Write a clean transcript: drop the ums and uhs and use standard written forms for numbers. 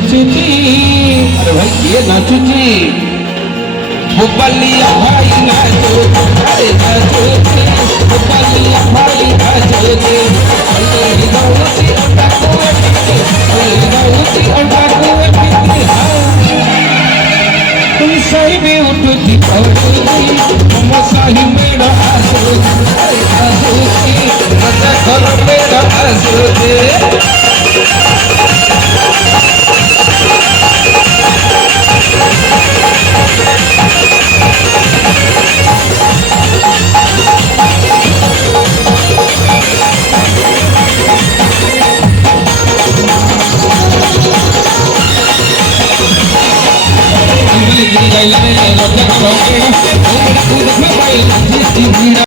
नाचुची अरे भाई ये नाचुची बलिया भाई नाचो अरे नाचुची बलिया भाई नाचुची अरे गाउची अंडा को तुम सही भी उठती पड़ती हम सही मेरा आसूची अरे आसूची मजा करो मेरा आसूची